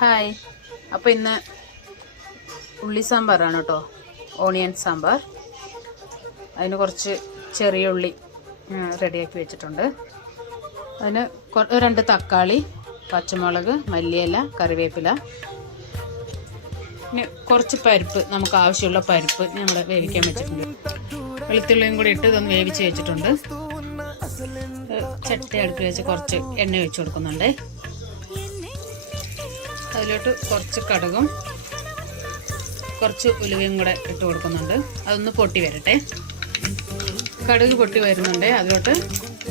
Hi. അപ്പോൾ ഇന്ന് ഉള്ളി സാമ്പാറാണ് കേട്ടോ. ഓണിയൻ സാമ്പാർ. അതിന് കുറച്ച് ചെറിയ ഉള്ളി റെഡിയാക്കി വെച്ചിട്ടുണ്ട്. അതിന് രണ്ട് തക്കാളി പച്ചമുളക് മല്ലിയില കറിവേപ്പില. പിന്നെ കുറച്ച് പരിപ്പ് നമുക്ക് ആവശ്യമുള്ള പരിപ്പ് നമ്മൾ വേവിക്കാൻ വെച്ചിട്ടുണ്ട്. വെളുത്തുള്ളിയും കൂടി ഇട്ട് ഇതൊന്ന് വേവിച്ച് വെച്ചിട്ടുണ്ട്. ചട്ടി അടുപ്പിൽ വെച്ച് കുറച്ച് എണ്ണ ഒഴിച്ച് കൊടുക്കുന്നുണ്ട്. അതിലോട്ട് കുറച്ച് കടുകും കുറച്ച് ഉലുവയും കൂടെ ഇട്ട് കൊടുക്കുന്നുണ്ട്. അതൊന്ന് പൊട്ടി വരട്ടെ. കടുക് പൊട്ടി വരുന്നുണ്ട്. അതിലോട്ട്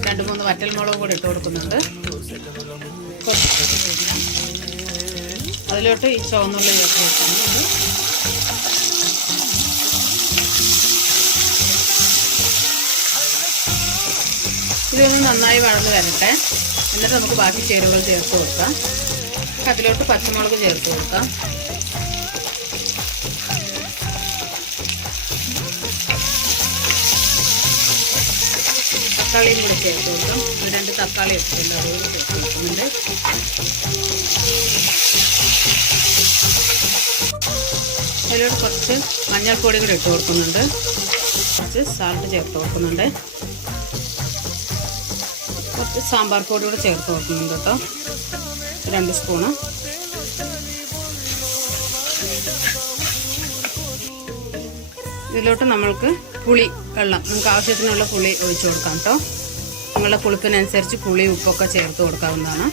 രണ്ട് മൂന്ന് വറ്റൽമുളക് കൂടെ ഇട്ട് കൊടുക്കുന്നുണ്ട്. അതിലോട്ട് ഈ ചുവന്നുള്ളി ഇതൊന്ന് നന്നായി വളർന്ന് വരട്ടെ. എന്നിട്ട് നമുക്ക് ബാക്കി ചേരുവകൾ ചേർത്ത് കൊടുക്കാം. അതിലോട്ട് പച്ചമുളക് ചേർത്ത് കൊടുക്കാം. തക്കാളിയും കൂടി ചേർത്ത് കൊടുക്കാം. രണ്ട് തക്കാളി എടുത്തിട്ടുണ്ട്. അതുകൂടി ചേർത്ത് കൊടുക്കുന്നുണ്ട്. അതിലോട്ട് കുറച്ച് മഞ്ഞൾപ്പൊടി കൂടി ഇട്ട് കൊടുക്കുന്നുണ്ട്. കുറച്ച് സാൾട്ട് ചേർത്ത് കൊടുക്കുന്നുണ്ട്. കുറച്ച് സാമ്പാർ പൊടി കൂടെ ചേർത്ത് കൊടുക്കുന്നുണ്ട് കേട്ടോ. രണ്ട് സ്പൂണ്. ഇതിലോട്ട് നമ്മൾക്ക് പുളി വെള്ളം നമുക്ക് ആവശ്യത്തിനുള്ള പുളി ഒഴിച്ചു കൊടുക്കാം കേട്ടോ നിങ്ങളുടെ പുളിപ്പിനനുസരിച്ച് പുളി ഉപ്പൊക്കെ ചേർത്ത് കൊടുക്കാവുന്നതാണ്.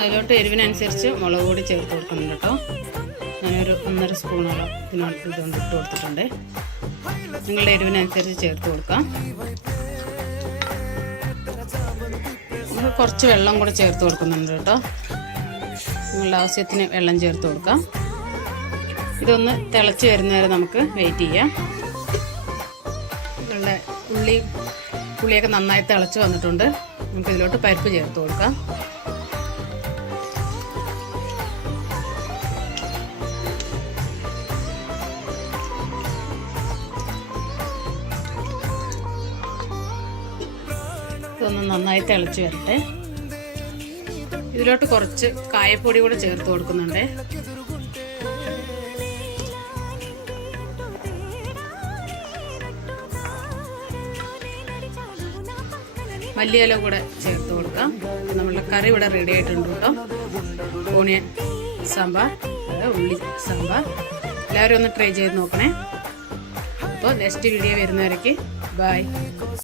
അതിലോട്ട് എരിവിനനുസരിച്ച് മുളക് പൊടി ചേർത്ത് കൊടുക്കുന്നുണ്ട് കേട്ടോ ഞാനൊരു ഒന്നര സ്പൂണോളം ഇതിനോട് ഇതുകൊണ്ട് ഇട്ട് കൊടുത്തിട്ടുണ്ട്. നിങ്ങളുടെ എരിവിനനുസരിച്ച് ചേർത്ത് കൊടുക്കാം. കുറച്ച് വെള്ളം കൂടെ ചേർത്ത് കൊടുക്കുന്നുണ്ട് കേട്ടോ. നിങ്ങളുടെ ആവശ്യത്തിന് വെള്ളം ചേർത്ത് കൊടുക്കാം. ഇതൊന്ന് തിളച്ച് വരുന്നവരെ നമുക്ക് വെയിറ്റ് ചെയ്യാം. നിങ്ങളുടെ ഉള്ളി പുളിയൊക്കെ നന്നായി തിളച്ച് വന്നിട്ടുണ്ട്. നമുക്ക് ഇതിലോട്ട് പരിപ്പ് ചേർത്ത് കൊടുക്കാം. ഇതൊന്ന് നന്നായി തിളച്ച് വരട്ടെ. ഇതിലോട്ട് കുറച്ച് കായപ്പൊടി കൂടെ ചേർത്ത് കൊടുക്കുന്നുണ്ട്. മല്ലിയില കൂടെ ചേർത്ത് കൊടുക്കാം. നമ്മളുടെ കറി ഇവിടെ റെഡി ആയിട്ടുണ്ട് കേട്ടോ. ഓണിയൻ സാമ്പാർ ഉള്ളി സാമ്പാർ. എല്ലാവരും ഒന്ന് ട്രൈ ചെയ്ത് നോക്കണേ. അപ്പോൾ നെക്സ്റ്റ് വീഡിയോ വരുന്നവരേക്ക് ബൈ